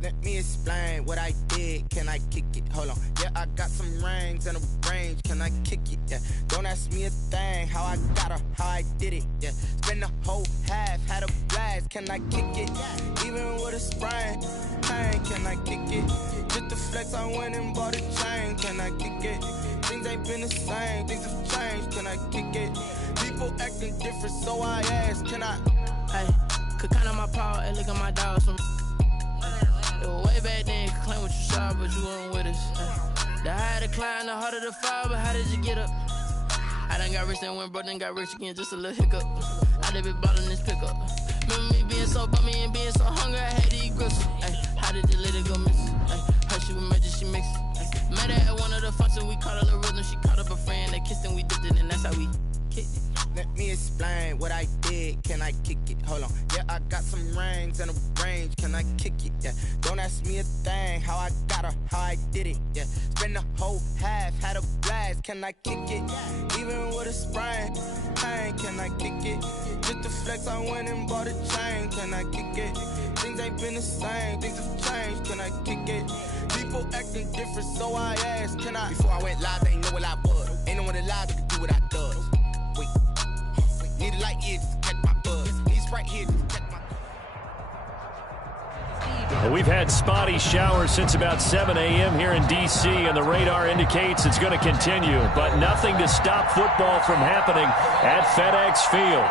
Let me explain what I did. Can I kick it? Hold on. Yeah, I got some rings and a range. Can I kick it? Yeah. Don't ask me a thing. How I got her, how I did it. Yeah. Spend the whole half, had a blast. Can I kick it? Even with a sprain. Pain, can I kick it? Just the flex, I went and bought a chain. Can I kick it? Things ain't been the same. Things have changed. Can I kick it? People acting different, so I ask. Can I? Hey, could count on my power and look at my dogs from. It was way back then, you could claim what you saw, but you weren't with us. The higher the climb, the harder the fall, but how did you get up? I done got rich and went broke, then got rich again, just a little hiccup. I done been bottling this pickup. Remember me being so bummy and being so hungry, I had to eat gristle. How did the lady go miss? Her she was magic, she mixed. Met her at one of the functions, we caught a little rhythm. She caught up a friend, they kissed and we dipped it, and that's how we kicked it. Let me explain what I did. Can I kick it? Hold on. Yeah, I got some rings and a range. Can I kick it? Yeah. Don't ask me a thing. How I got her, how I did it. Yeah. Spend the whole half, had a blast. Can I kick it? Even with a sprain. Pain, can I kick it? Just the flex, I went and bought a chain. Can I kick it? Things ain't been the same. Things have changed. Can I kick it? People acting different, so I asked. Can I? Before I went live, they ain't know what I was. Ain't no one alive that could do what I does. Wait. Need a light here just to catch my buzz. Need Sprite here just to catch my... Well, we've had spotty showers since about 7 a.m. here in D.C., and the radar indicates it's going to continue. But nothing to stop football from happening at FedEx Field.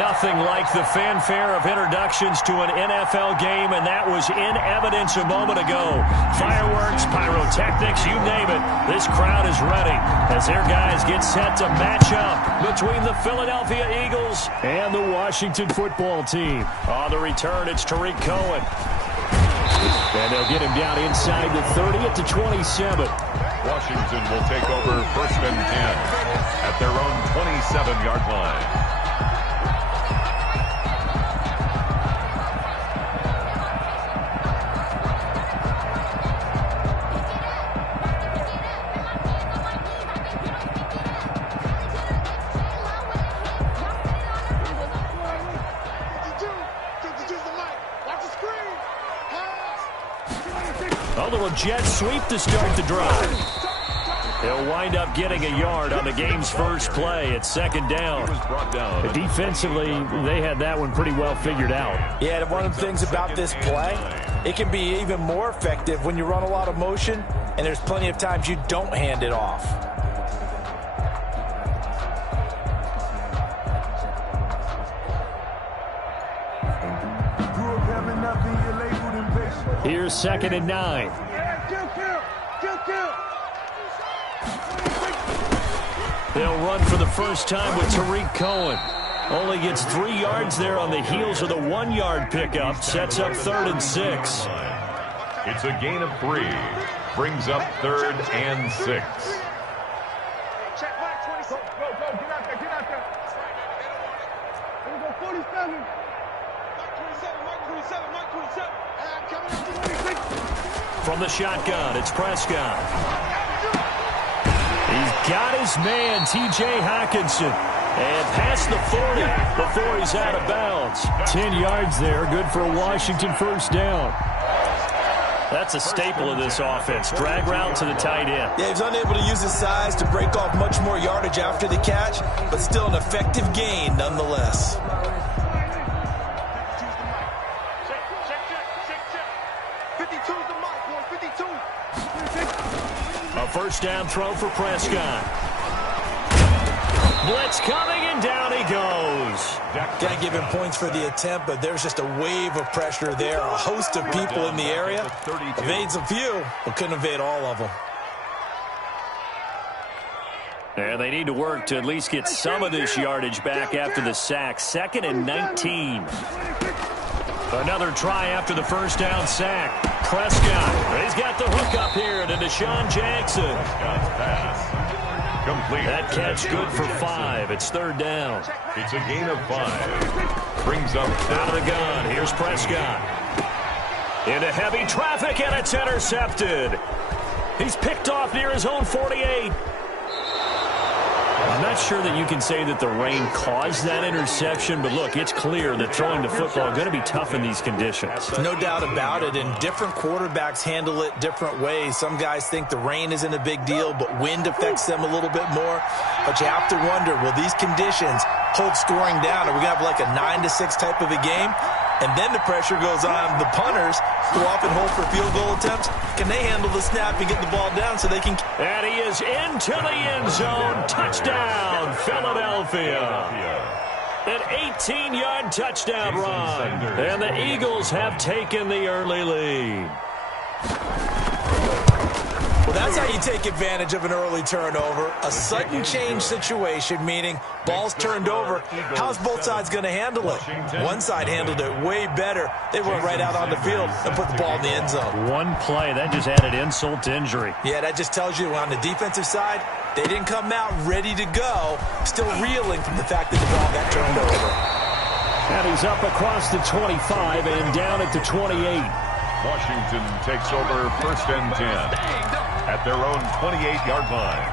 Nothing like the fanfare of introductions to an NFL game, and that was in evidence a moment ago. Fireworks, pyrotechnics, you name it. This crowd is ready as their guys get set to match up between the Philadelphia Eagles and the Washington football team. On the return, it's Tariq Cohen. And they'll get him down inside the 30 at the 27. Washington will take over 1st and 10 at their own 27-yard line. A little jet sweep to start the drive. He'll wind up getting a yard on the game's first play at 2nd down. Defensively, they had that one pretty well figured out. Yeah, one of the things about this play, it can be even more effective when you run a lot of motion, and there's plenty of times you don't hand it off. Here's 2nd and 9. They'll run for the first time with Tariq Cohen. Only gets 3 yards there on the heels of the 1-yard pickup. Sets up 3rd and 6. It's a gain of 3. Brings up 3rd and 6. Check back 27. Go, get out there, get out there. Here we go, 47. Mike 27. From the shotgun, it's Prescott. He's got his man, T.J. Hockenson. And past the 40 before he's out of bounds. 10 yards there, good for a Washington 1st down. That's a staple of this offense. Drag route to the tight end. Yeah, he's unable to use his size to break off much more yardage after the catch, but still an effective gain nonetheless. A 1st down throw for Prescott. Blitz coming, and down he goes. Can't give him points for the attempt, but there's just a wave of pressure there. A host of people in the area. Evades a few, but couldn't evade all of them. And they need to work to at least get some of this yardage back after the sack. 2nd and 19. Another try after the 1st down sack. Prescott, he's got the hook up here to Deshaun Jackson. Complete. That catch good for 5. It's 3rd down. It's a gain of 5. Brings up out of the gun. Here's Prescott. Into heavy traffic, and it's intercepted. He's picked off near his own 48. I'm not sure that you can say that the rain caused that interception, but look, it's clear that throwing the football is going to be tough in these conditions. No doubt about it, and different quarterbacks handle it different ways. Some guys think the rain isn't a big deal, but wind affects them a little bit more. But you have to wonder, will these conditions hold scoring down? Are we going to have like a 9-6 type of a game? And then the pressure goes on the punters who often hold for field goal attempts. Can they handle the snap and get the ball down so they can... And he is into the end zone. Touchdown, Philadelphia. An 18-yard touchdown run. And the Eagles have taken the early lead. Well, that's how you take advantage of an early turnover. A sudden change situation, meaning ball's turned over. How's both sides going to handle it? One side handled it way better. They went right out on the field and put the ball in the end zone. One play, that just added insult to injury. Yeah, that just tells you on the defensive side, they didn't come out ready to go, still reeling from the fact that the ball got turned over. And he's up across the 25 and down at the 28. Washington takes over 1st and 10 at their own 28-yard line.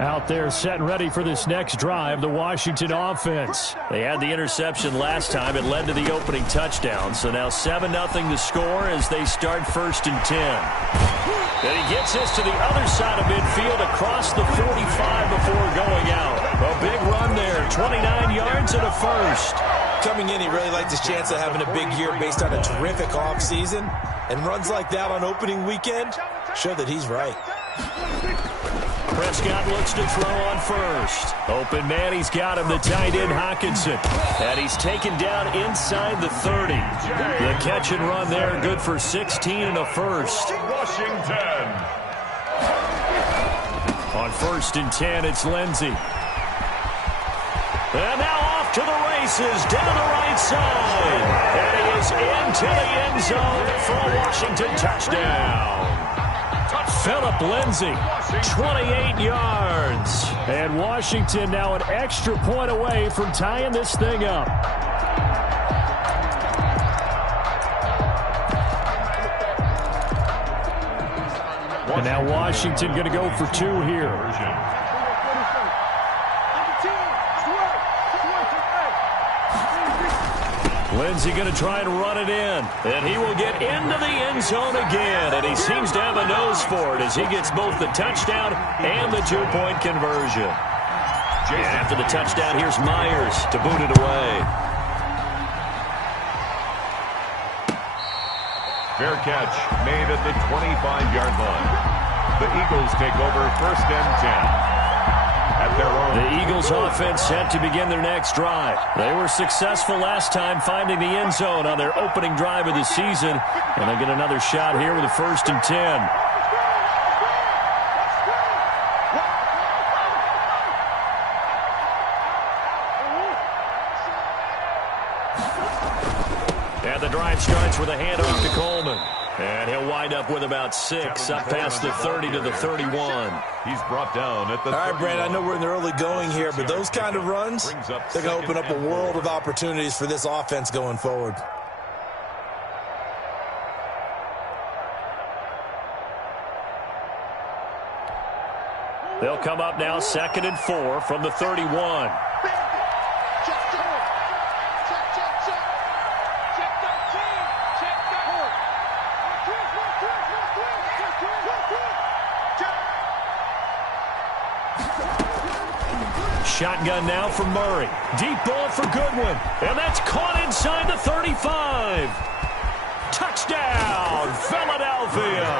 Out there set and ready for this next drive, the Washington offense. They had the interception last time. It led to the opening touchdown. So now 7-0 to score as they start 1st and 10. And he gets this to the other side of midfield across the 45 before going out. A big run there, 29 yards and a first. Coming in, he really liked his chance of having a big year based on a terrific offseason. And runs like that on opening weekend show that he's right. Prescott looks to throw on first. Open man, he's got him, the tight end Hockenson. And he's taken down inside the 30. The catch and run there, good for 16 and a first. Washington. On 1st and 10, it's Lindsey. And now off to the races, down the right side. And he is into the end zone for a Washington touchdown. Philip Lindsey, 28 yards. And Washington now an extra point away from tying this thing up. And now Washington going to go for 2 here. Lindsey going to try and run it in. And he will get into the end zone again. And he seems to have a nose for it as he gets both the touchdown and the 2-point conversion. And after the touchdown, here's Myers to boot it away. Fair catch made at the 25-yard line. The Eagles take over 1st and 10. The Eagles offense set to begin their next drive. They were successful last time finding the end zone on their opening drive of the season. And they get another shot here with a 1st and 10. And the drive starts with a handoff to Coleman. And he'll wind up with about 6, up past the 30 to the 31. He's brought down at the 31. All right, Brad, I know we're in the early going here, but those kind of runs, they're going to open up a world of opportunities for this offense going forward. They'll come up now 2nd and 4 from the 31. Shotgun now for Murray. Deep ball for Goodwin. And that's caught inside the 35. Touchdown, Philadelphia.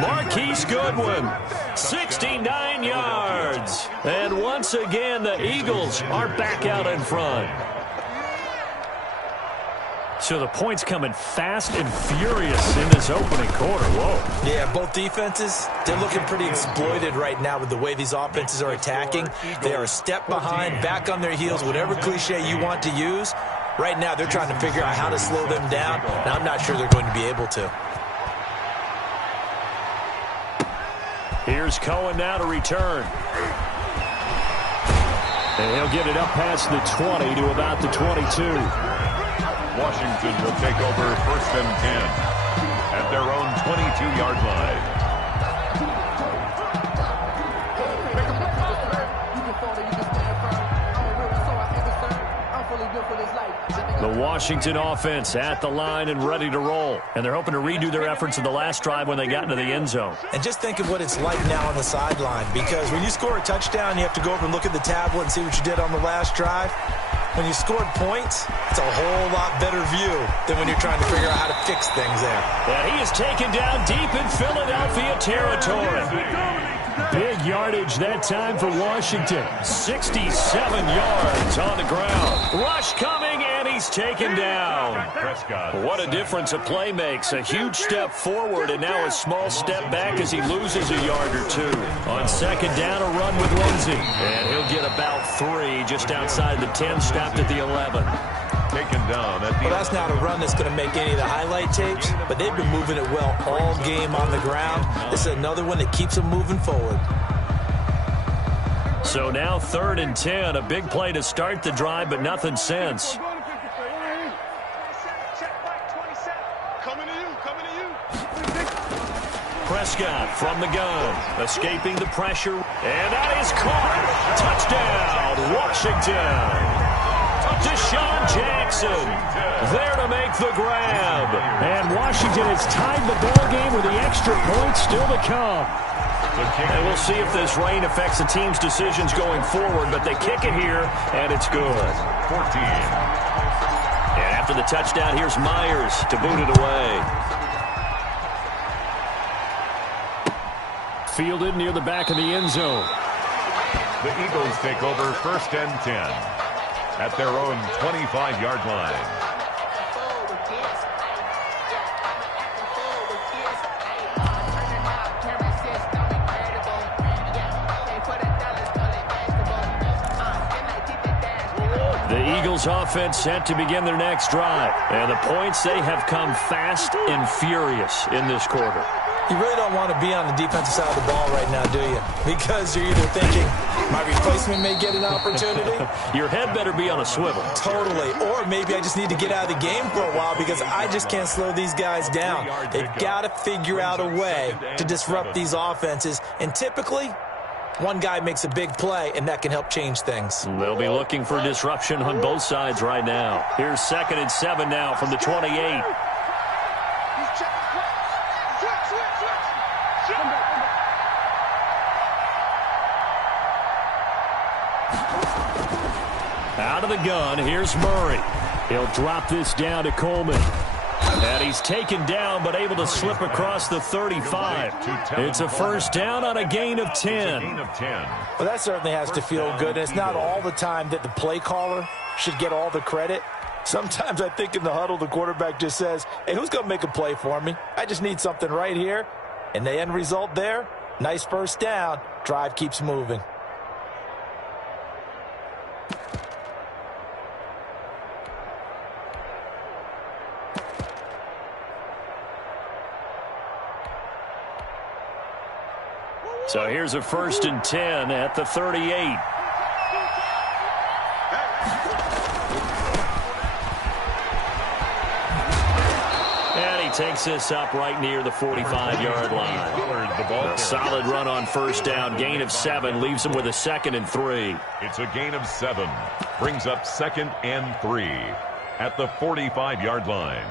Marquise Goodwin, 69 yards. And once again, the Eagles are back out in front. So the points coming fast and furious in this opening quarter. Whoa. Yeah, both defenses, they're looking pretty exploited right now with the way these offenses are attacking. They are a step behind, back on their heels, whatever cliche you want to use. Right now, they're trying to figure out how to slow them down, and I'm not sure they're going to be able to. Here's Cohen now to return. And he'll get it up past the 20 to about the 22. Washington will take over 1st and 10 at at their own 22-yard line. The Washington offense at the line and ready to roll. And they're hoping to redo their efforts in the last drive when they got into the end zone. And just think of what it's like now on the sideline, because when you score a touchdown, you have to go over and look at the tablet and see what you did on the last drive. When you scored points, it's a whole lot better view than when you're trying to figure out how to fix things there. And he is taken down deep in Philadelphia territory. Big yardage that time for Washington. 67 yards on the ground. Rush coming, and he's taken down. What a difference a play makes. A huge step forward, and now a small step back as he loses a yard or two. On second down, a run with Lindsey. And he'll get about 3 just outside the 10, stopped at the 11. Taken down at the Well, that's not a run that's going to make any of the highlight tapes, but they've been moving it well all game on the ground. This is another one that keeps them moving forward. So now 3rd and 10, a big play to start the drive, but nothing since. Prescott from the gun, escaping the pressure, and that is caught. Touchdown, Washington. Deshaun Jackson there to make the grab. And Washington has tied the ball game with the extra point still to come. And we'll see if this rain affects the team's decisions going forward, but they kick it here, and it's good. 14. And after the touchdown, here's Myers to boot it away. Fielded near the back of the end zone. The Eagles take over 1st and 10 at their own 25-yard line. The Eagles offense set to begin their next drive. And the points, they have come fast and furious in this quarter. You really don't want to be on the defensive side of the ball right now, do you? Because you're either thinking, my replacement may get an opportunity. Your head better be on a swivel. Totally. Or maybe I just need to get out of the game for a while because I just can't slow these guys down. They've got to figure out a way to disrupt these offenses. And typically, one guy makes a big play, and that can help change things. They'll be looking for disruption on both sides right now. Here's 2nd and 7 now from the 28. Out of the gun, here's Murray. He'll drop this down to Coleman. And he's taken down, but able to slip across the 35. It's a 1st down on a gain of 10. Well, that certainly has to feel good. And it's not all the time that the play caller should get all the credit. Sometimes I think in the huddle, the quarterback just says, hey, who's going to make a play for me? I just need something right here. And the end result there, nice 1st down. Drive keeps moving. So here's a 1st and 10 at the 38. And he takes this up right near the 45-yard line. A solid run on 1st down. Gain of 7 leaves him with a 2nd and 3. It's a gain of 7. Brings up 2nd and 3 at the 45-yard line.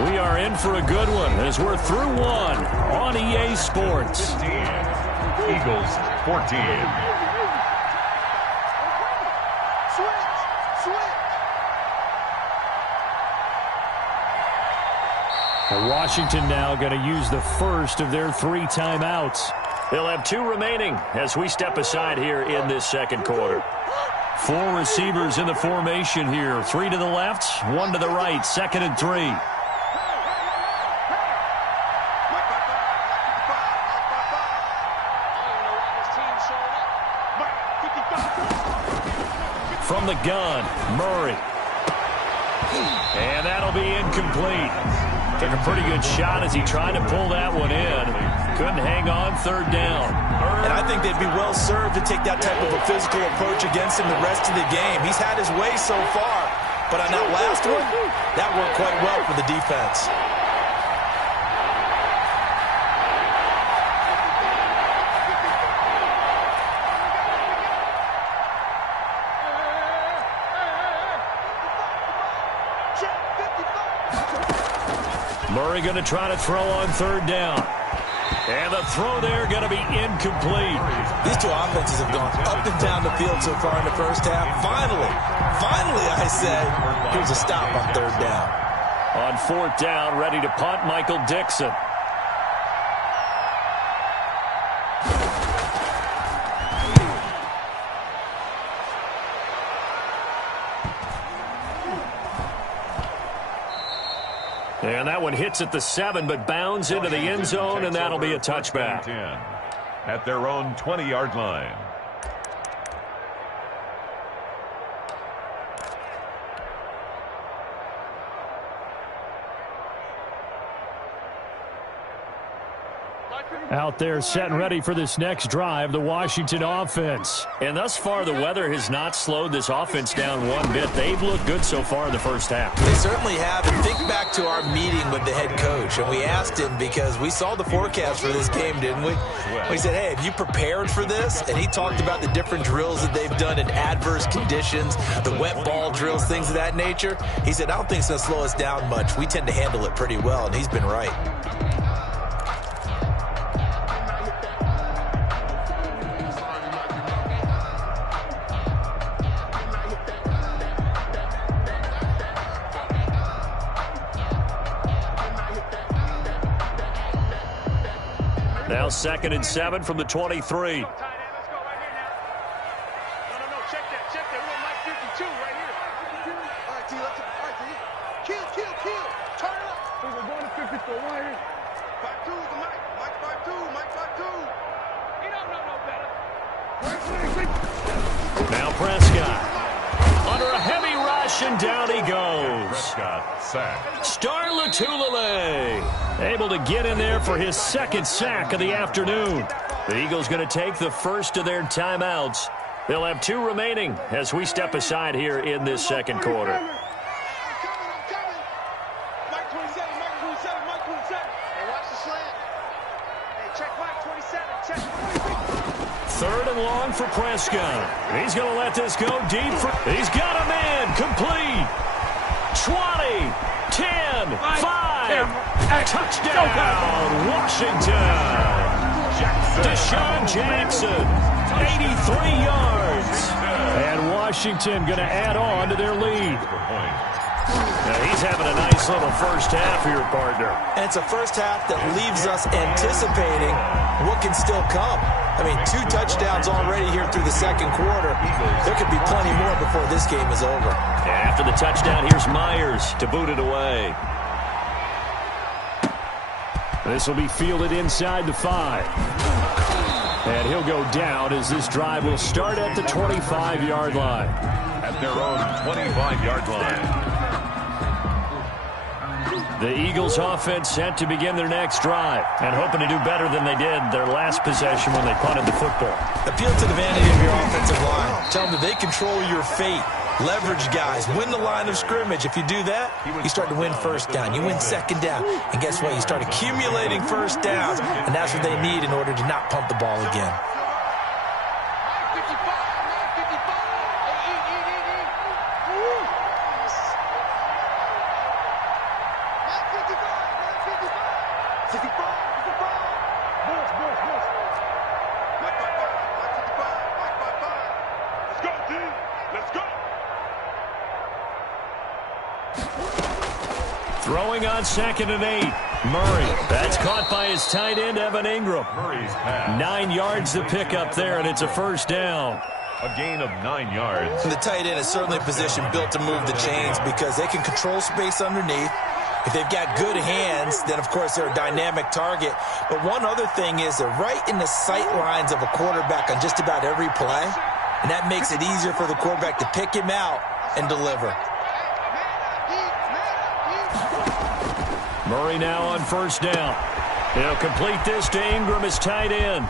We are in for a good one as we're through one on EA Sports. 15. Eagles 14. Washington now going to use the first of their 3 timeouts. They'll have 2 remaining as we step aside here in this 2nd quarter. 4 receivers in the formation here. 3 to the left, 1 to the right. 2nd and 3. From the gun, Murray. And that'll be incomplete. Took a pretty good shot as he tried to pull that one in. Couldn't hang on third down. And I think they'd be well served to take that type of a physical approach against him the rest of the game. He's had his way so far, but on that last one, that worked quite well for the defense. Murray going to try to throw on third down. And the throw there going to be incomplete. These two offenses have gone up and down the field so far in the first half. Finally, I say, here's a stop on third down. On fourth down, ready to punt, Michael Dixon. And that one hits at the 7, but bounds into the end zone, and that'll be a touchback. At their own 20-yard line. Out there set and ready for this next drive, the Washington offense. And thus far, the weather has not slowed this offense down one bit. They've looked good so far in the first half. They certainly have. And think back to our meeting with the head coach. And we asked him, because we saw the forecast for this game, didn't we? We said, hey, have you prepared for this? And he talked about the different drills that they've done in adverse conditions, the wet ball drills, things of that nature. He said, I don't think it's going to slow us down much. We tend to handle it pretty well, and he's been right. Now 2nd and 7 from the 23. Let's go right here now. No, check that. We're on Mike 52 right here. All right, T, let's Kill. Turn it up. We're going to 54 right here. 5-2 is the Mike. Mike 5-2. He don't know no better. Now Prescott. Under a heavy rush, and down he goes. Prescott sacked. Star Latulele able to get in there for his second sack of the afternoon. The Eagles going to take the first of their timeouts. They'll have 2 remaining as we step aside here in this second quarter. I'm coming. Mike 27. Hey, watch the slant. Hey, check Mike 27. Check. 3rd and long for Prescott. He's going to let this go deep. He's got a man. Complete. 20, 10, 5. Touchdown, Washington. Deshaun Jackson, 83 yards. And Washington going to add on to their lead. Now he's having a nice little first half here, partner. And it's a first half that leaves us anticipating what can still come. I mean, 2 touchdowns already here through the second quarter. There could be plenty more before this game is over. And after the touchdown, here's Myers to boot it away. This will be fielded inside the 5. And he'll go down as this drive will start at the 25-yard line. At their own 25-yard line. The Eagles offense set to begin their next drive and hoping to do better than they did their last possession when they punted the football. Appeal to the vanity of your offensive line. Tell them that they control your fate. Leverage guys. Win the line of scrimmage. If you do that, you start to win first down. You win second down. And guess what? You start accumulating first downs. And that's what they need in order to not pump the ball again. Throwing on 2nd and 8. Murray. That's caught by his tight end, Evan Ingram. 9 yards to pick up there, and it's a first down. A gain of 9 yards. The tight end is certainly a position built to move the chains because they can control space underneath. If they've got good hands, then, of course, they're a dynamic target. But one other thing is they're right in the sight lines of a quarterback on just about every play, and that makes it easier for the quarterback to pick him out and deliver. Murray now on first down. He'll complete this to Ingram as tight end.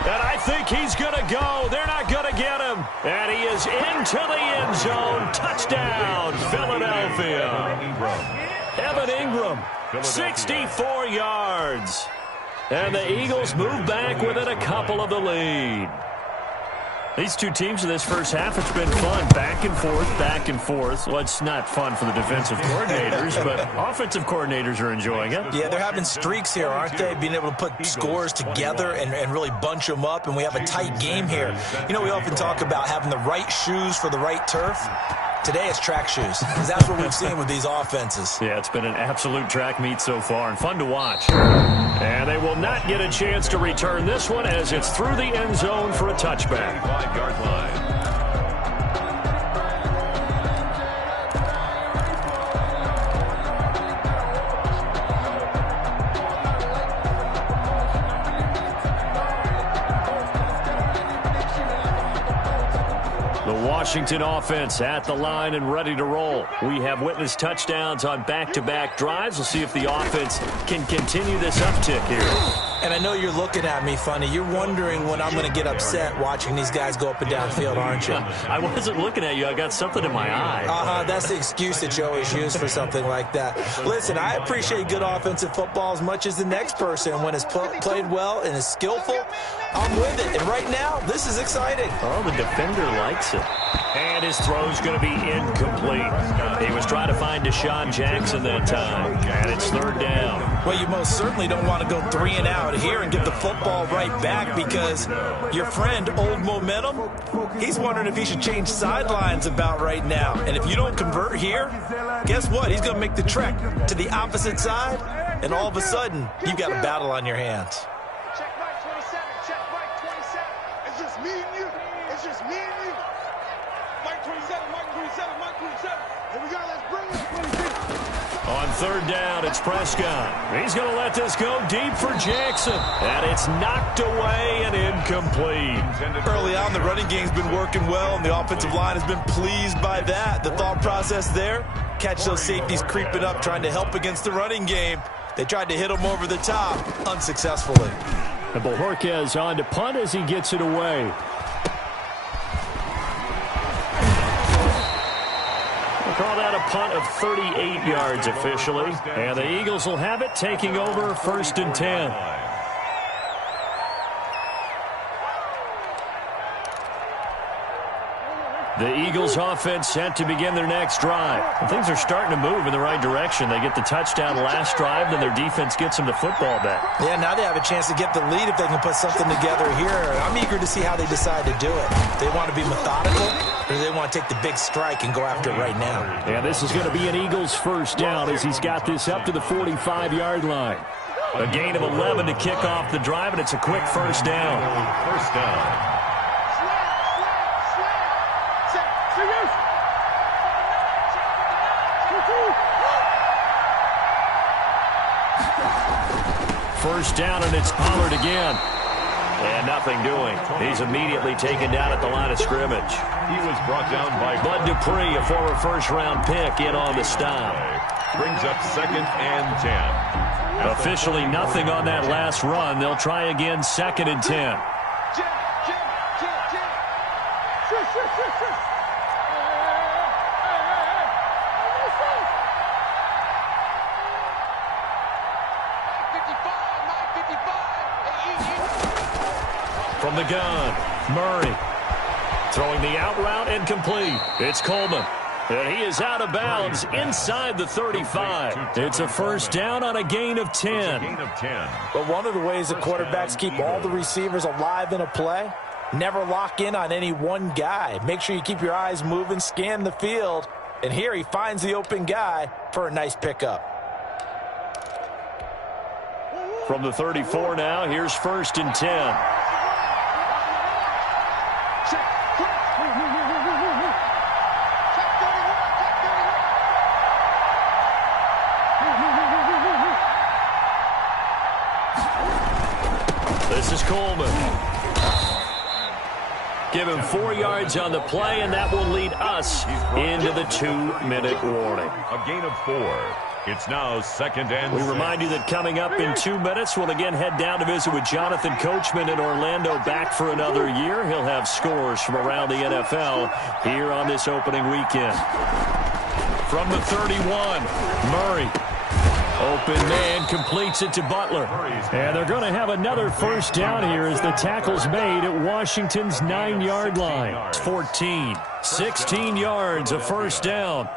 And I think he's going to go. They're not going to get him. And he is into the end zone. Touchdown, Philadelphia. Evan Ingram, 64 yards. And the Eagles move back within a couple of the lead. These two teams in this first half, it's been fun. Back and forth, back and forth. Well, it's not fun for the defensive coordinators, but offensive coordinators are enjoying it. Yeah, they're having streaks here, aren't they? Being able to put scores together and really bunch them up, and we have a tight game here. You know, we often talk about having the right shoes for the right turf. Today it's track shoes, because that's what we've seen with these offenses. Yeah, it's been an absolute track meet so far and fun to watch. And they will not get a chance to return this one as it's through the end zone for a touchback. 5-yard line. Washington offense at the line and ready to roll. We have witnessed touchdowns on back-to-back drives. We'll see if the offense can continue this uptick here. And I know you're looking at me funny. You're wondering when I'm going to get upset watching these guys go up and down field, aren't you? I wasn't looking at you. I got something in my eye. That's the excuse that you always use for something like that. Listen, I appreciate good offensive football as much as the next person. When it's played well and is skillful, I'm with it. And right now, this is exciting. Oh, the defender likes it. And his throw's going to be incomplete. He was trying to find Deshaun Jackson that time. And it's third down. Well, you most certainly don't want to go 3 and out here and get the football right back, because your friend, Old Momentum, he's wondering if he should change sidelines about right now. And if you don't convert here, guess what? He's going to make the trek to the opposite side, and all of a sudden, you've got a battle on your hands. Check right 27. Check right 27. It's just me and you. It's just me and you. Mike 27. Mike 27. Mike 27. Here we go. Let's bring it. 26. On third down, it's Prescott. He's going to let this go deep for Jackson. And it's knocked away and incomplete. Early on, the running game's been working well, and the offensive line has been pleased by that. The thought process there, catch those safeties creeping up, trying to help against the running game. They tried to hit him over the top, unsuccessfully. And Bojorquez on to punt as he gets it away. Call that a punt of 38 yards officially. And the Eagles will have it, taking over first and 10. The Eagles offense set to begin their next drive. And things are starting to move in the right direction. They get the touchdown last drive, then their defense gets them the football back. Yeah, now they have a chance to get the lead if they can put something together here. I'm eager to see how they decide to do it. They want to be methodical, or do they want to take the big strike and go after it right now? And this is going to be an Eagles first down as he's got this up to the 45-yard line. A gain of 11 to kick off the drive, and it's a quick first down. First down. First down, and it's Pollard again. And nothing doing. He's immediately taken down at the line of scrimmage. He was brought down by Bud Dupree, a former first-round pick, in on the stop. Brings up 2nd and 10. Officially nothing on that last run. They'll try again, 2nd and 10. From the gun, Murray throwing the out route incomplete. It's Coleman. And he is out of bounds inside the 35. It's a first down on a gain of 10. But one of the ways that quarterbacks keep all the receivers alive in a play, never lock in on any one guy. Make sure you keep your eyes moving, scan the field. And here he finds the open guy for a nice pickup. From the 34 now, here's 1st and 10. This is Coleman. Give him 4 yards on the play, and that will lead us into the 2-minute warning. A gain of 4. It's now 2nd and We 6. remind you that coming up in 2 minutes, we'll again head down to visit with Jonathan Coachman in Orlando, back for another year. He'll have scores from around the NFL here on this opening weekend. From the 31, Murray. Open man, completes it to Butler. And they're going to have another first down here as the tackle's made at Washington's 9-yard line. It's 14, 16 yards, a first down.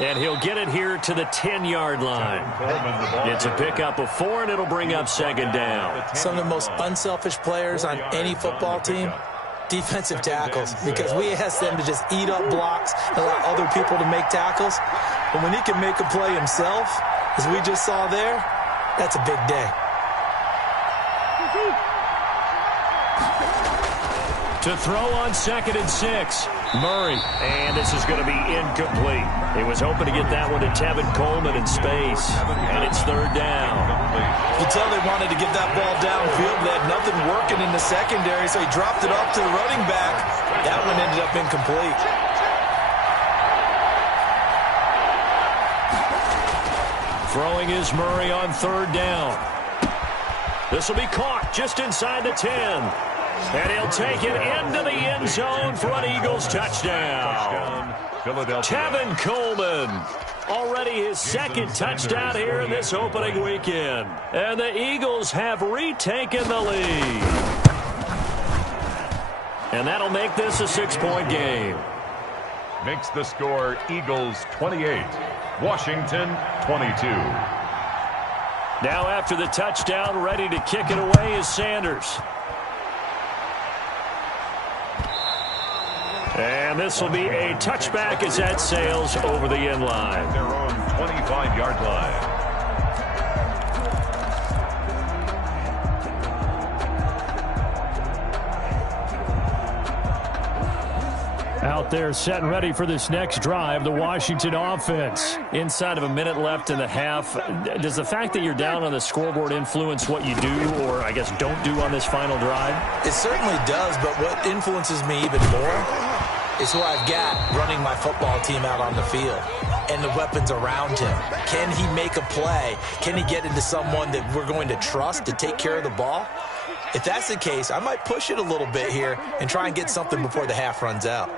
And he'll get it here to the 10-yard line. It's a pickup of 4, and it'll bring up 2nd down. Some of the most unselfish players on any football team, defensive tackles, because we ask them to just eat up blocks and allow other people to make tackles. But when he can make a play himself, as we just saw there, that's a big day. To throw on 2nd and 6. Murray, and this is going to be incomplete. He was hoping to get that one to Tevin Coleman in space, and it's 3rd down. You tell they wanted to get that ball downfield. They had nothing working in the secondary, so he dropped it off to the running back. That one ended up incomplete. Throwing is Murray on 3rd down. This will be caught just inside the 10. And he'll take it into the end zone for an Eagles touchdown. Tevin Coleman, already his 2nd touchdown here in this opening weekend. And the Eagles have retaken the lead. And that'll make this a 6-point game. Makes the score Eagles 28, Washington 22. Now after the touchdown, ready to kick it away is Sanders. And this will be a touchback as that sails over the end line. Their own 25-yard line. Out there set and ready for this next drive, the Washington offense. Inside of a minute left in the half, does the fact that you're down on the scoreboard influence what you do or, I guess, don't do on this final drive? It certainly does, but what influences me even more is who I've got running my football team out on the field and the weapons around him. Can he make a play? Can he get into someone that we're going to trust to take care of the ball? If that's the case, I might push it a little bit here and try and get something before the half runs out.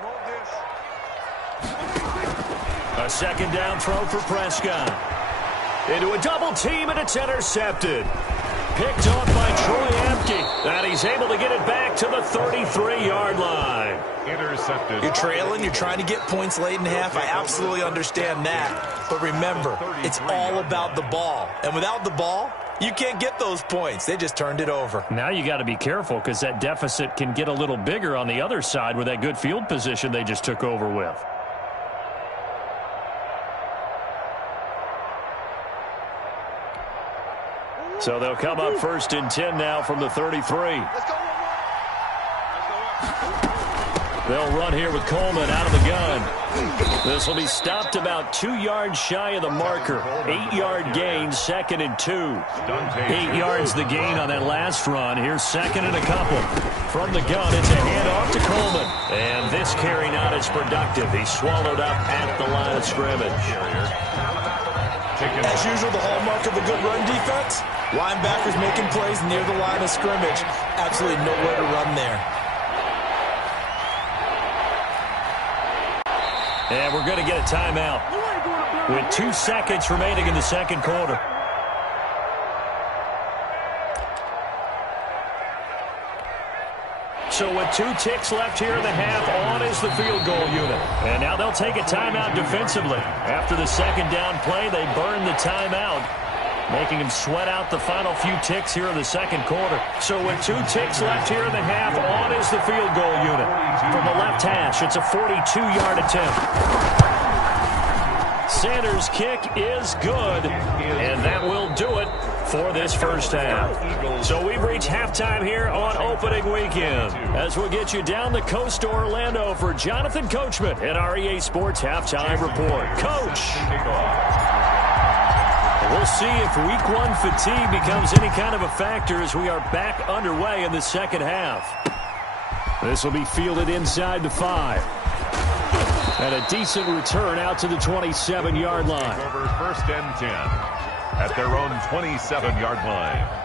A 2nd down throw for Prescott. Into a double team, and it's intercepted. Picked off by Troy Apke. And he's able to get it back to the 33-yard line. Intercepted. You're trailing. You're trying to get points late in half. I absolutely understand that. But remember, it's all about the ball. And without the ball, you can't get those points. They just turned it over. Now you got to be careful because that deficit can get a little bigger on the other side with that good field position they just took over with. So they'll come up 1st and 10 now from the 33. They'll run here with Coleman out of the gun. This will be stopped about 2 yards shy of the marker. 8-yard gain, 2nd and 2. 8 yards the gain on that last run. Here's 2nd and a couple. From the gun, it's a handoff to Coleman. And this carry not as productive. He's swallowed up at the line of scrimmage. As usual, the hallmark of a good run defense, linebackers making plays near the line of scrimmage. Absolutely nowhere to run there. And we're going to get a timeout with 2 seconds remaining in the 2nd quarter. So with 2 ticks left here in the half, on is the field goal unit. And now they'll take a timeout defensively. After the 2nd down play, they burn the timeout, making them sweat out the final few ticks here in the 2nd quarter. So with 2 ticks left here in the half, on is the field goal unit. From the left hash, it's a 42-yard attempt. Sanders' kick is good, and that will do it for this first half. So we've reached halftime here on opening weekend, as we'll get you down the coast to Orlando for Jonathan Coachman at our EA Sports Halftime Report. Coach, we'll see if week one fatigue becomes any kind of a factor as we are back underway in the second half. This will be fielded inside the 5. And a decent return out to the 27-yard line. Over first and 10 at their own 27-yard line.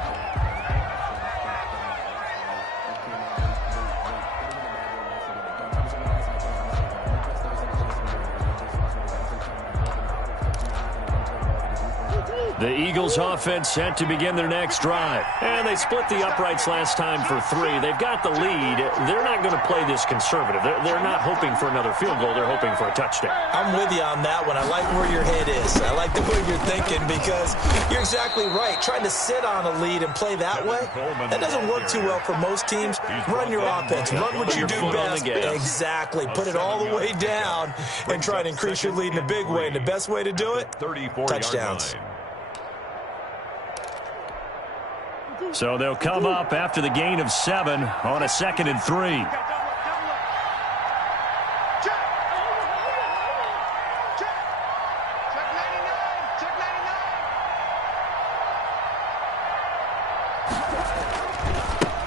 The Eagles offense set to begin their next drive. And they split the uprights last time for 3. They've got the lead. They're not going to play this conservative. They're not hoping for another field goal. They're hoping for a touchdown. I'm with you on that one. I like where your head is. I like the way you're thinking because you're exactly right. Trying to sit on a lead and play that way, that doesn't work too well for most teams. Run your offense. Run what you do best. Exactly. Put it all the way down and try to increase your lead in a big way. And the best way to do it, touchdowns. So they'll come up after the gain of 7 on a 2nd and 3.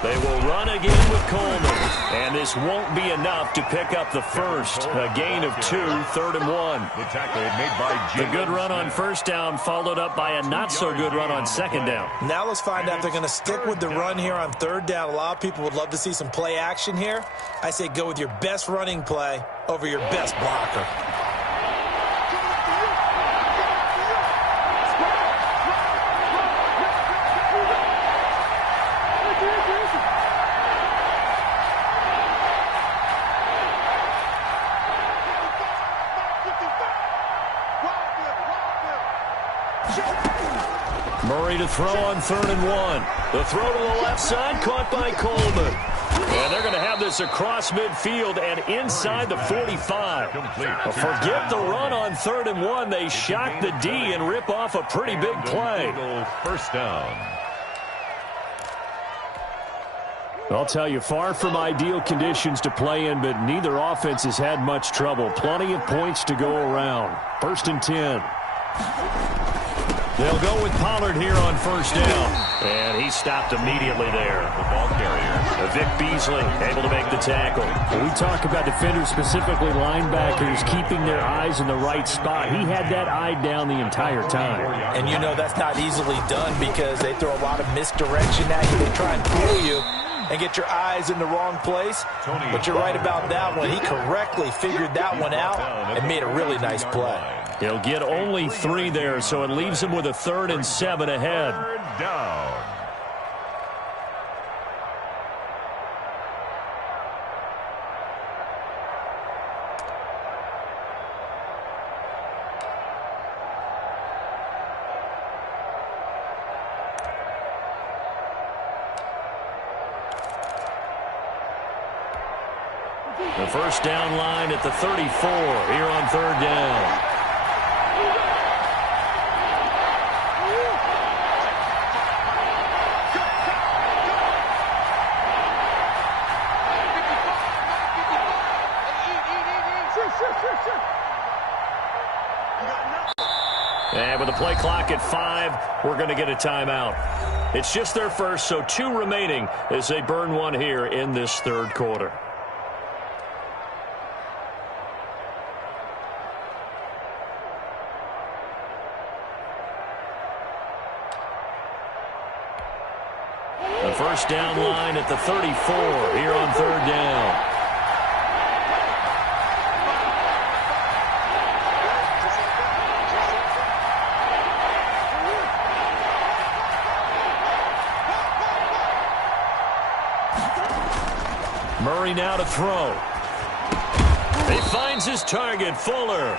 They will run again with Coleman. And this won't be enough to pick up the first. A gain of 2, 3rd and 1. The tackle made by The good run on first down followed up by a not-so-good run on second down. Now let's find out if they're going to stick with the run here on 3rd down. A lot of people would love to see some play action here. I say go with your best running play over your best blocker. Murray to throw on 3rd and 1. The throw to the left side, caught by Coleman. And they're going to have this across midfield and inside the 45. Forget the run on 3rd and 1. They shock the D and rip off a pretty big play. First down. I'll tell you, far from ideal conditions to play in, but neither offense has had much trouble. Plenty of points to go around. 1st and 10. They'll go with Pollard here on 1st down. And he stopped immediately there. The ball carrier. Vic Beasley able to make the tackle. When we talk about defenders, specifically linebackers, keeping their eyes in the right spot. He had that eye down the entire time. And you know that's not easily done because they throw a lot of misdirection at you. They try and fool you and get your eyes in the wrong place. But you're right about that one. He correctly figured that one out and made a really nice play. He'll get only 3 there, so it leaves him with a 3rd and 7 ahead. 3rd down. The first down line at the 34 here on 3rd down. And with the play clock at 5, we're going to get a timeout. It's just their first, so 2 remaining as they burn 1 here in this 3rd quarter. The first down line at the 34 here on 3rd down. Murray now to throw. He finds his target, Fuller.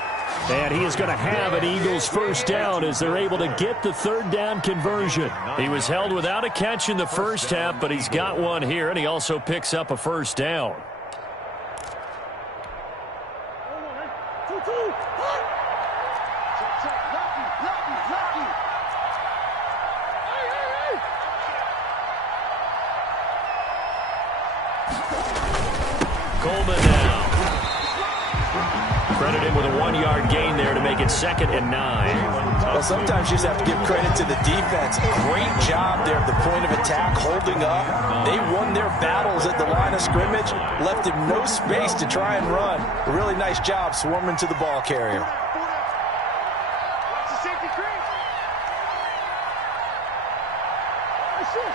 And he is going to have an Eagles first down as they're able to get the 3rd down conversion. He was held without a catch in the first half, but he's got one here, and he also picks up a first down. Coleman now. Credit him with a 1-yard gain there to make it 2nd and 9. Well, sometimes you just have to give credit to the defense. Great job there at the point of attack, holding up. They won their battles at the line of scrimmage, left him no space to try and run. A really nice job swarming to the ball carrier. Watch the safety crease. Shift.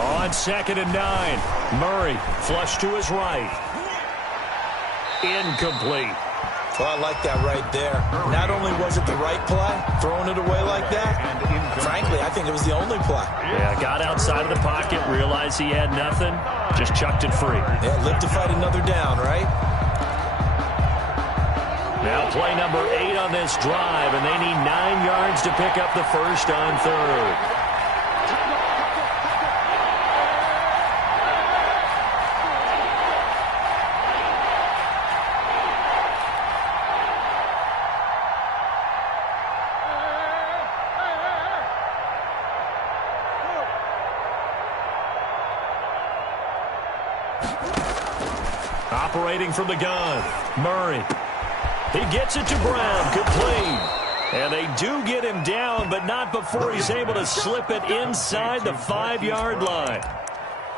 On 2nd and 9. Murray flush to his right. Incomplete. Well, I like that right there. Not only was it the right play, throwing it away like that, frankly, I think it was the only play. Yeah, got outside of the pocket, realized he had nothing, just chucked it free. Yeah, live to fight another down, right? Now play number 8 on this drive, and they need 9 yards to pick up the first on 3rd. Operating from the gun, Murray. He gets it to Brown, complete. And they do get him down, but not before he's able to slip it inside the 5-yard line.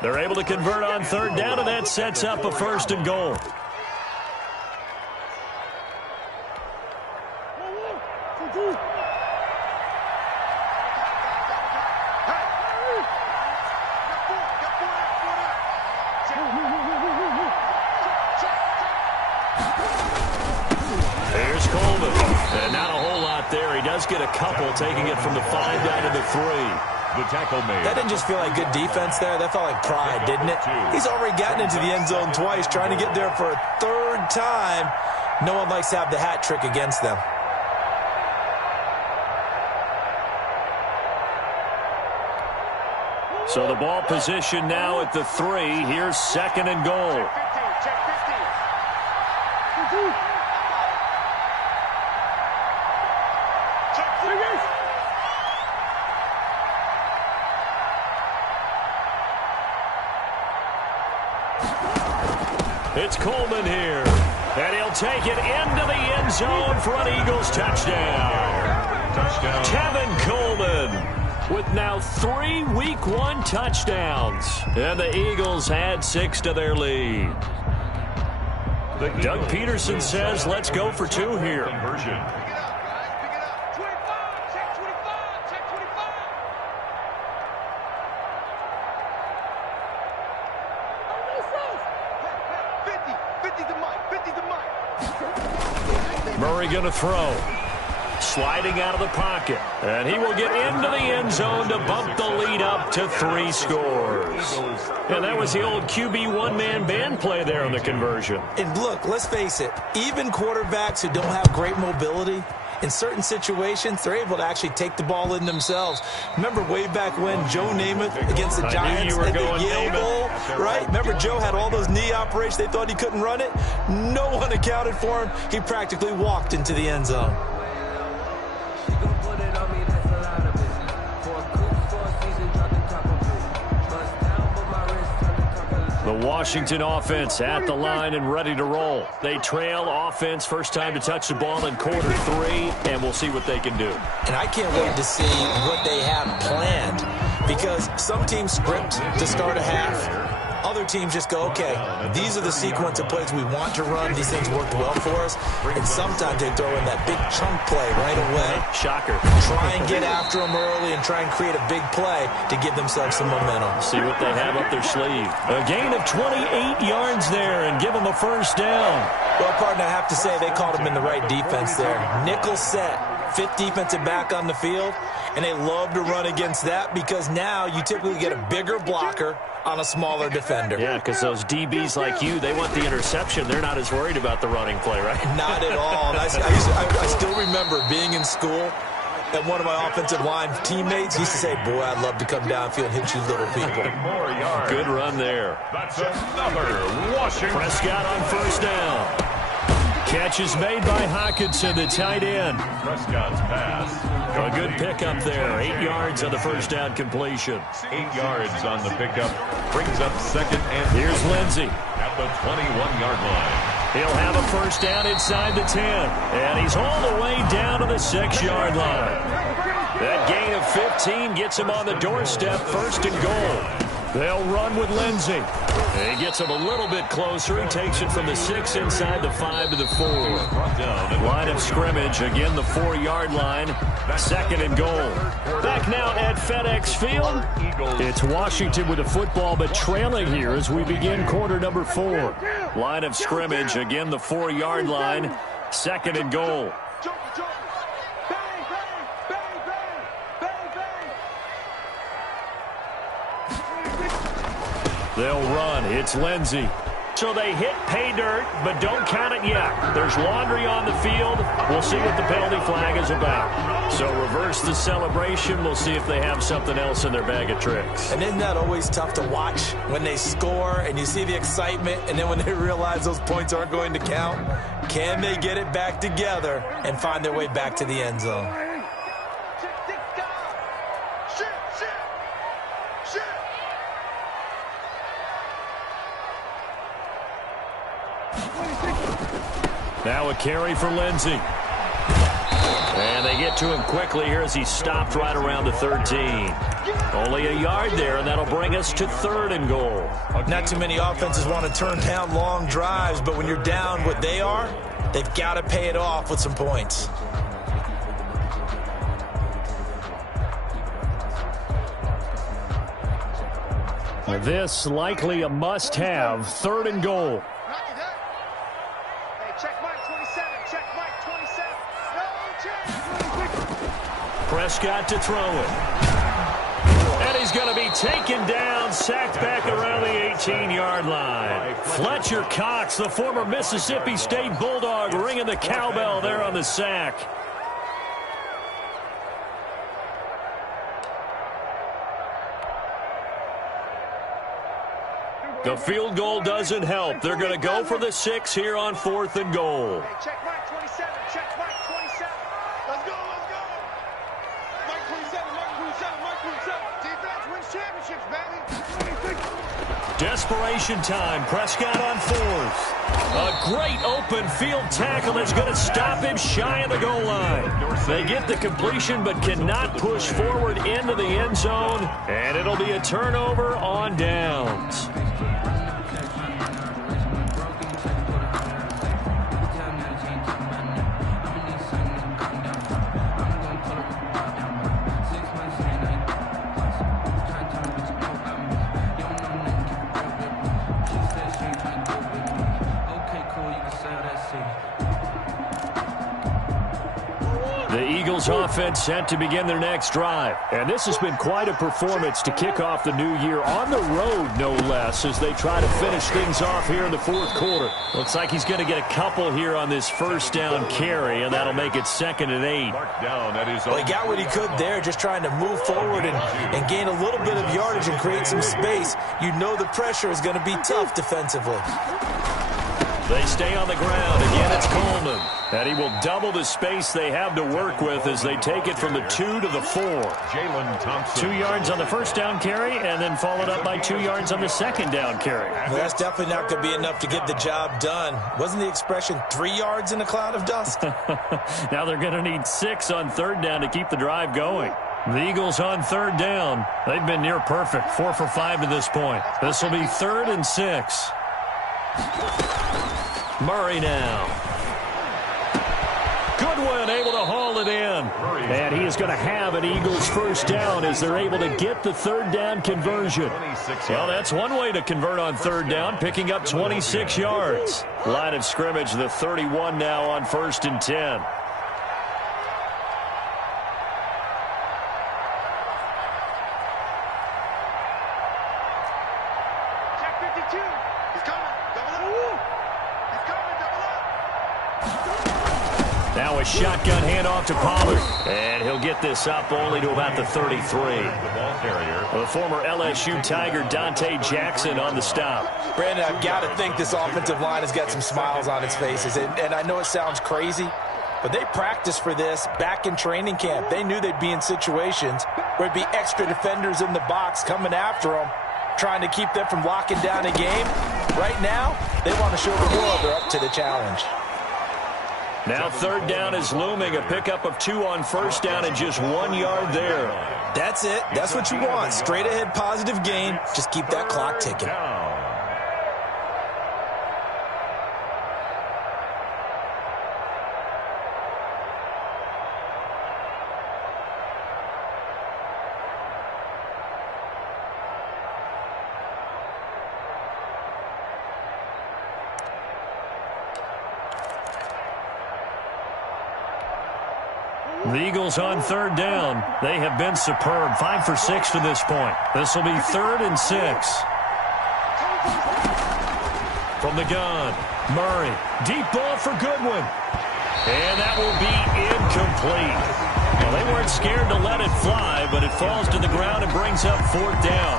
They're able to convert on 3rd down, and that sets up a 1st and goal. Here's Coleman. And not a whole lot there. He does get a couple, taking it from the 5 down to the 3. The tackle made. That didn't just feel like good defense there. That felt like pride, didn't it? He's already gotten into the end zone twice, trying to get there for a 3rd time. No one likes to have the hat trick against them. So the ball position now at the 3. Here's 2nd and goal. Check 15. It's Coleman here. And he'll take it into the end zone for an Eagles touchdown. Touchdown. Kevin Coleman with now 3 Week 1 touchdowns. And the Eagles add 6 to their lead. Doug Peterson says, let's go for 2 here. Conversion. Murray going to throw. Sliding out of the pocket. And he will get into the end zone to bump the lead up to 3 scores. And that was the old QB one-man band play there on the conversion. And look, let's face it, even quarterbacks who don't have great mobility, in certain situations, they're able to actually take the ball in themselves. Remember way back when Joe Namath against the Giants at the Yale Bowl, right? Remember Joe had all those knee operations. They thought he couldn't run it. No one accounted for him. He practically walked into the end zone. The Washington offense at the line and ready to roll. They trail offense, first time to touch the ball in quarter 3, and we'll see what they can do. And I can't wait to see what they have planned, because some teams script to start a half. Other teams just go, okay, these are the sequence of plays we want to run. These things worked well for us. And sometimes they throw in that big chunk play right away. Shocker. Try and get after them early and try and create a big play to give themselves some momentum. See what they have up their sleeve. A gain of 28 yards there and give them a first down. Well, partner, I have to say they called him in the right defense there. Nickel set, 5th defensive back on the field, and they love to run against that because now you typically get a bigger blocker on a smaller defender. Yeah, because those DBs like you, they want the interception. They're not as worried about the running play, right? Not at all. I still remember being in school, And one of my offensive line teammates used to say, boy, I'd love to come downfield and hit you little people. Good run there. That's another Washington. Prescott on first down. Catch is made by Hockenson, the tight end. Prescott's pass. A good pickup there. 8 yards on the first down completion. 8 yards on the pickup. Brings up second and Here's Lindsey. at the 21-yard line. He'll have a first down inside the 10. And he's all the way down to the 6-yard line. That gain of 15 gets him on the doorstep, first and goal. They'll run with Lindsey. He gets him a little bit closer. He takes it from the 6 inside the 5 to the 4. Line of scrimmage, again the 4-yard line. Second and goal. Back now at FedEx Field. It's Washington with the football, but trailing here as we begin quarter number 4. Line of scrimmage, again the 4-yard line. Second and goal. They'll run. It's Lindsey. So they hit pay dirt, but don't count it yet. There's laundry on the field. We'll see what the penalty flag is about. So reverse the celebration. We'll see if they have something else in their bag of tricks. And isn't that always tough to watch when they score and you see the excitement, and then when they realize those points aren't going to count? Can they get it back together and find their way back to the end zone? Now a carry for Lindsey. And they get to him quickly here as he stopped right around the 13. Only a yard there, and that'll bring us to third and goal. Not too many offenses want to turn down long drives, but when you're down what they are, they've got to pay it off with some points. This likely a must-have, third and goal. Prescott to throw it. And he's going to be taken down, sacked back around the 18-yard line. Fletcher Cox, the former Mississippi State Bulldog, ringing the cowbell there on the sack. The field goal doesn't help. They're going to go for the 6 here on fourth and goal. Check Mike 27. Check Mike 27. Let's go. Mike 27. Mike 27. Defense wins championships, baby. Desperation time. Prescott on fourth. A great open field tackle that's going to stop him shy of the goal line. They get the completion but cannot push forward into the end zone, and it'll be a turnover on downs. The Eagles offense set to begin their next drive. And this has been quite a performance to kick off the new year on the road, no less, as they try to finish things off here in the fourth quarter. Looks like he's going to get a couple here on this first down carry, and that'll make it 2nd and 8. Well, he got what he could there, just trying to move forward and gain a little bit of yardage and create some space. You know the pressure is going to be tough defensively. They stay on the ground. Again, it's Coleman. And he will double the space they have to work with as they take it from the 2 to the 4. Jalen Thompson. 2 yards on the first down carry, and then followed up by 2 yards on the second down carry. Well, that's definitely not going to be enough to get the job done. Wasn't the expression 3 yards in a cloud of dust? Now they're going to need 6 on third down to keep the drive going. The Eagles on third down. They've been near perfect, 4 for 5 to this point. This will be 3rd and 6. Murray now. Goodwin able to haul it in. And he is going to have an Eagles first down as they're able to get the third down conversion. Well, that's one way to convert on third down, picking up 26 yards. Line of scrimmage, the 31 now on 1st and 10. Check 52. He's coming. Double up. He's coming. Double up. Now a shotgun handoff to Pollard. And he'll get this up only to about the 33. The former LSU Tiger Dante Jackson on the stop. Brandon, I've got to think this offensive line has got some smiles on its faces. And I know it sounds crazy, but they practiced for this back in training camp. They knew they'd be in situations where it'd be extra defenders in the box coming after them, trying to keep them from locking down a game. Right now, they want to show the world they're up to the challenge. Now third down is looming. A pickup of 2 on first down and just 1 yard there. That's it. That's what you want. Straight ahead positive gain. Just keep that clock ticking. The Eagles on third down. They have been superb. 5 for 6 to this point. This will be 3rd and 6. From the gun, Murray. Deep ball for Goodwin. And that will be incomplete. Well, they weren't scared to let it fly, but it falls to the ground and brings up 4th down.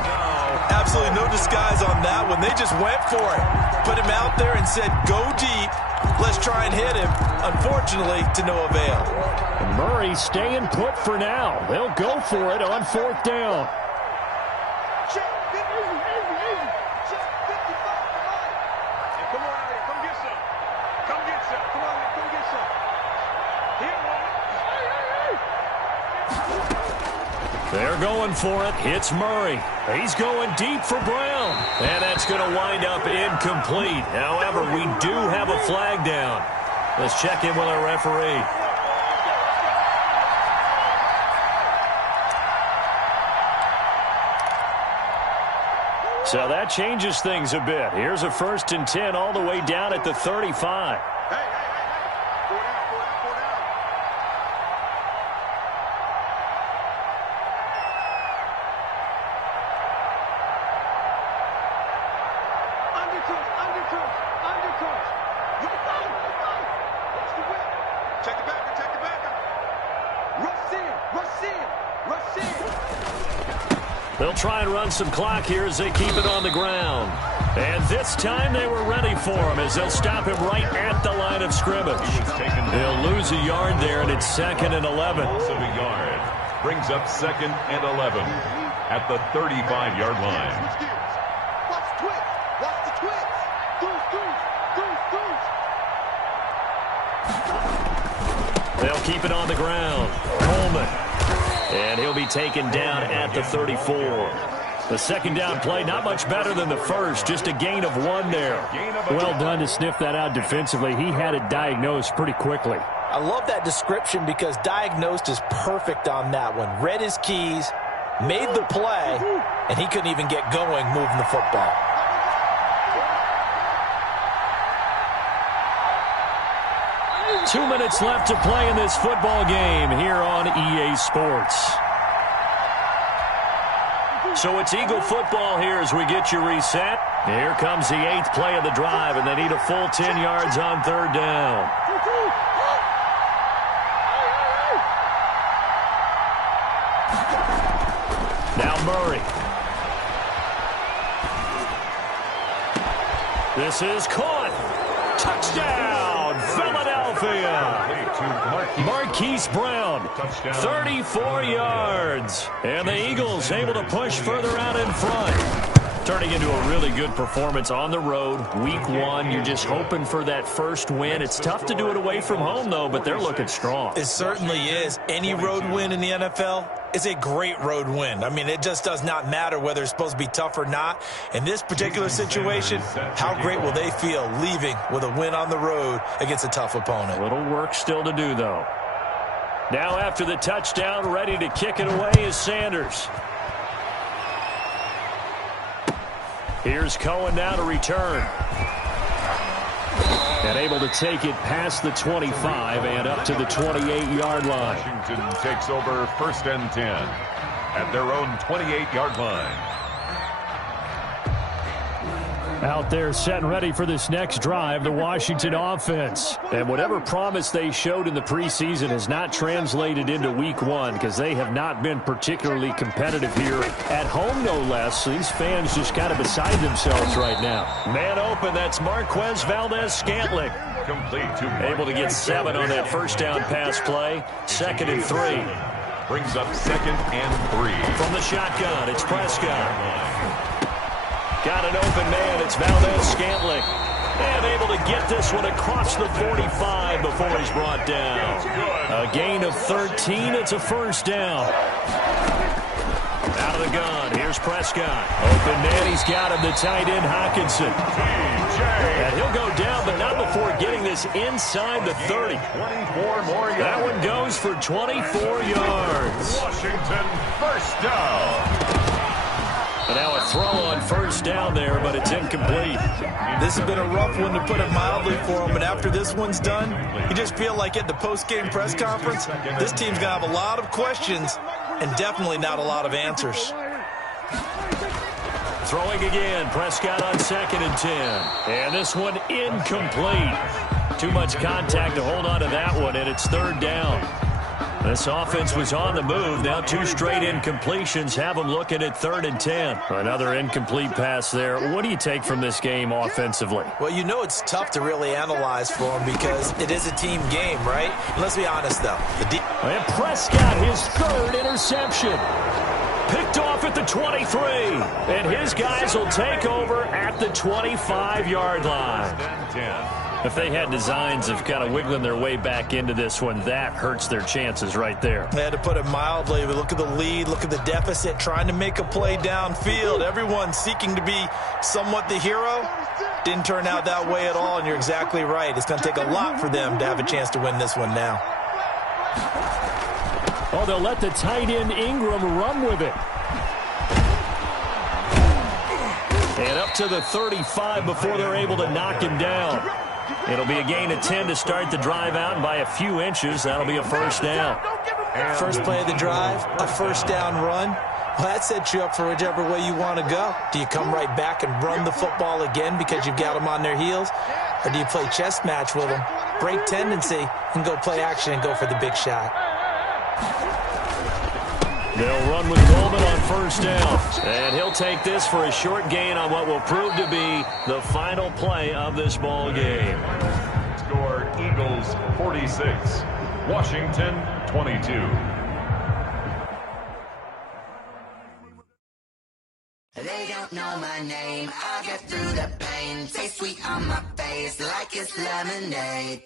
Absolutely no disguise on that one. They just went for it. Put him out there and said, go deep. Let's try and hit him. Unfortunately, to no avail. And Murray staying put for now. They'll go for it on 4th down. Check, easy. Check 55, come on. Hey, come on out here. Come get some. Come get some. Come on, come get some. Hit one. They're going for it. It's Murray. He's going deep for Brown. And that's going to wind up incomplete. However, we do have a flag down. Let's check in with our referee. So that changes things a bit. Here's a 1st and 10 all the way down at the 35. Hey. Four down. Undercoach. Watch the whip. Check the backer. Rush in. They'll try and run some clock here as they keep it on the ground. And this time they were ready for him as they'll stop him right at the line of scrimmage. They'll lose a yard there, and it's 2nd and 11. Also a yard. Brings up 2nd and 11 at the 35-yard line. Watch the twist. Goose. They'll keep it on the ground. Coleman. And he'll be taken down at the 34. The 2nd down play, not much better than the first, just a gain of 1 there. Well done to sniff that out defensively. He had it diagnosed pretty quickly. I love that description because diagnosed is perfect on that one. Read his keys, made the play, and he couldn't even get going moving the football. Two minutes left to play in this football game here on EA Sports. So it's Eagle football here as we get you reset. Here comes the 8th play of the drive, and they need a full 10 yards on 3rd down. Now Murray. This is caught. Touchdown, Philadelphia. Marquise Brown, 34 yards. And the Eagles able to push further out in front. Turning into a really good performance on the road. Week 1, you're just hoping for that first win. It's tough to do it away from home, though, but they're looking strong. It certainly is. Any road win in the NFL is a great road win. I mean, it just does not matter whether it's supposed to be tough or not. In this particular situation, how great will they feel leaving with a win on the road against a tough opponent? A little work still to do, though. Now after the touchdown, ready to kick it away is Sanders. Here's Cohen now to return. And able to take it past the 25 and up to the 28-yard line. Washington takes over 1st and 10 at their own 28-yard line. Out there set and ready for this next drive, the Washington offense. And whatever promise they showed in the preseason has not translated into week one because they have not been particularly competitive here at home, no less. So these fans just kind of beside themselves right now. Man open, that's Marquez Valdez-Scantling. Complete to Able to get 7 on that first down pass play. 2nd and 3. Brings up 2nd and 3. From the shotgun, it's Prescott. Got an open man. It's Valdez-Scantling. And able to get this one across the 45 before he's brought down. A gain of 13. It's a first down. Out of the gun. Here's Prescott. Open man. He's got him. The tight end, Hockenson. And he'll go down, but not before getting this inside the 30. 24 more yards. That one goes for 24 yards. Washington, first down. And now a throw on first down there, but it's incomplete. This has been a rough one, to put it mildly, for him. And after this one's done, you just feel like at the post-game press conference, this team's going to have a lot of questions and definitely not a lot of answers. Throwing again, Prescott on 2nd and 10. And this one incomplete. Too much contact to hold on to that one, and it's 3rd down. This offense was on the move. Now 2 straight incompletions have them looking at 3rd and 10. Another incomplete pass there. What do you take from this game offensively? Well, you know it's tough to really analyze for them because it is a team game, right? Let's be honest, though. And Prescott, his 3rd interception. Picked off at the 23. And his guys will take over at the 25-yard line. 10. If they had designs of kind of wiggling their way back into this one, that hurts their chances right there. They had to put it mildly. But look at the lead, look at the deficit, trying to make a play downfield. Everyone seeking to be somewhat the hero. Didn't turn out that way at all, and you're exactly right. It's going to take a lot for them to have a chance to win this one now. Oh, they'll let the tight end Ingram run with it. And up to the 35 before they're able to knock him down. It'll be a gain of 10 to start the drive out, and by a few inches, that'll be a first down. First play of the drive, a first down run. Well, that sets you up for whichever way you want to go. Do you come right back and run the football again because you've got them on their heels? Or do you play chess match with them, break tendency, and go play action and go for the big shot? They'll run with Coleman on first down. And he'll take this for a short gain on what will prove to be the final play of this ball game. Score Eagles 46, Washington 22. They don't know my name. I get through the pain. Taste sweet on my face like it's lemonade.